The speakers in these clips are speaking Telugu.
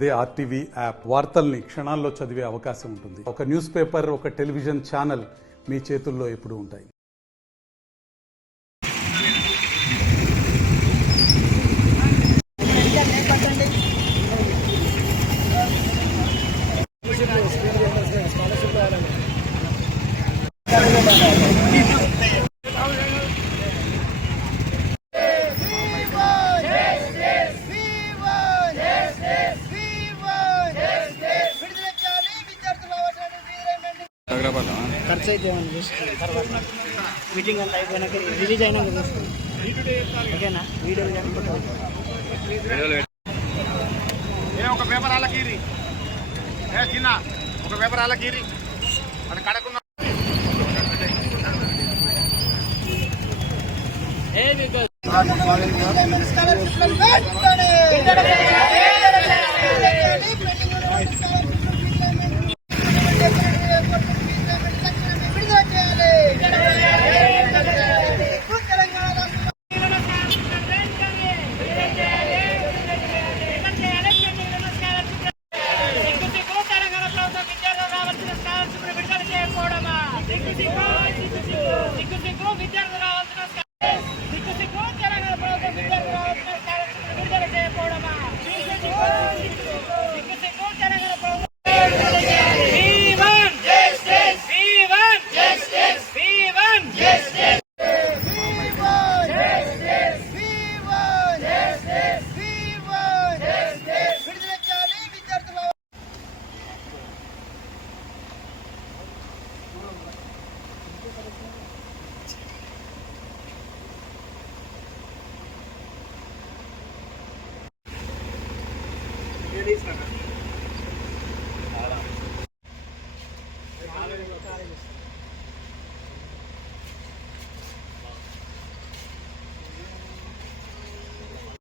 అదే ఆర్టీవీ యాప్ వార్తల్ని క్షణాల్లో చదివే అవకాశం ఉంటుంది. ఒక న్యూస్ పేపర్, ఒక టెలివిజన్ ఛానల్ మీ చేతుల్లో ఎప్పుడూ ఉంటాయి. ఖర్చు అయితే తర్వాత మీటింగ్ అంతా అయిపోయినాక రిలీజ్ అయినాక చూసుకోండి. ఓకేనా? వీడియోలు ఒక పేపర్ అలా కీరి చిన్న ఒక పేపర్ అలా కీరి అది కడకున్న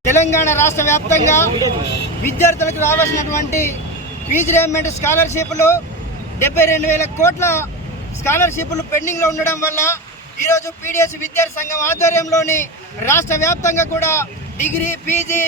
తెలంగాణ రాష్ట్ర వ్యాప్తంగా విద్యార్థులకు రావాల్సినటువంటి ఫీజు రియంబర్స్మెంట్ స్కాలర్షిప్లు 72,000 కోట్ల స్కాలర్షిప్లు పెండింగ్లో ఉండడం వల్ల ఈరోజు పీడిఎస్ విద్యార్థి సంఘం ఆధ్వర్యంలోని రాష్ట్ర వ్యాప్తంగా కూడా డిగ్రీ, పీజీ,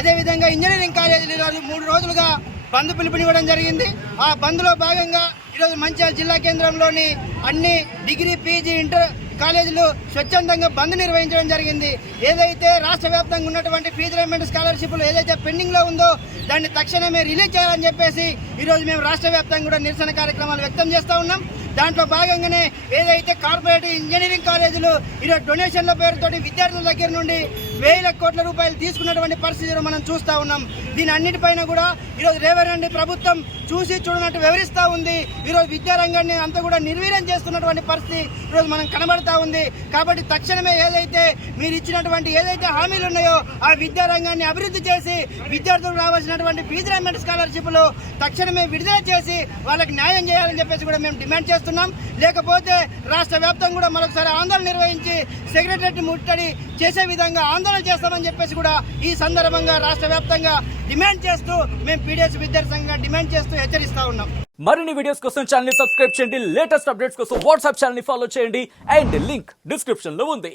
అదేవిధంగా ఇంజనీరింగ్ కాలేజీలు ఈరోజు 3 రోజులుగా బంద్ పిలుపునివ్వడం జరిగింది. ఆ బంద్లో భాగంగా ఈరోజు మంచిర్యాల జిల్లా కేంద్రంలోని అన్ని డిగ్రీ, పీజీ, ఇంటర్ కాలేజీలు స్వచ్ఛందంగా బంద్ నిర్వహించడం జరిగింది. ఏదైతే రాష్ట్ర వ్యాప్తంగా ఉన్నటువంటి ఫీజు రియంబర్స్మెంట్ స్కాలర్షిప్లు ఏదైతే పెండింగ్ లో ఉందో దాన్ని తక్షణమే రిలీజ్ చేయాలని చెప్పేసి ఈరోజు మేము రాష్ట్ర వ్యాప్తంగా కూడా నిరసన కార్యక్రమాలు వ్యక్తం చేస్తూ ఉన్నాం. దాంట్లో భాగంగానే ఏదైతే కార్పొరేట్ ఇంజనీరింగ్ కాలేజీలు ఈరోజు డొనేషన్ల పేరుతోటి విద్యార్థుల దగ్గర నుండి 1,000 కోట్ల రూపాయలు తీసుకున్నటువంటి పరిస్థితిని మనం చూస్తూ ఉన్నాం. దీని అన్నిటిపైన కూడా ఈరోజు రేవంత్ ప్రభుత్వం చూసి చూడనట్టు వివరిస్తూ ఉంది. ఈరోజు విద్యారంగాన్ని అంతా కూడా నిర్వీర్యం చేస్తున్నటువంటి పరిస్థితి ఈరోజు మనం కనబడతా ఉంది. కాబట్టి తక్షణమే ఏదైతే మీరు ఇచ్చినటువంటి ఏదైతే హామీలు ఉన్నాయో ఆ విద్యారంగాన్ని అభివృద్ధి చేసి విద్యార్థులకు రావాల్సినటువంటి ఫీజు రియంబర్స్మెంట్ స్కాలర్షిప్లు తక్షణమే విడుదల చేసి వాళ్ళకి న్యాయం చేయాలని చెప్పేసి కూడా మేము డిమాండ్ చేస్తున్నాం. లేకపోతే రాష్ట్ర వ్యాప్తంగా కూడా మరొకసారి ఆందోళన నిర్వహించి సెక్రటరియట్ ముట్టడి చేసే విధంగా ఆందోళన చేస్తామని చెప్పేసి కూడా ఈ సందర్భంగా రాష్ట్ర వ్యాప్తంగా డిమాండ్ చేస్తూ మేము పీడిఎస్ విద్యార్థి సంఘంగా డిమాండ్ చేస్తూ హెచ్చరిస్తా ఉన్నాం. మరిన్ని వీడియోస్ కోసం ఛానల్ ని సబ్స్క్రైబ్ చేయండి. లేటెస్ట్ అప్డేట్స్ కోసం వాట్సాప్ ఛానల్ ని ఫాలో చేయండి. అండ్ లింక్ డిస్క్రిప్షన్ లో ఉంది.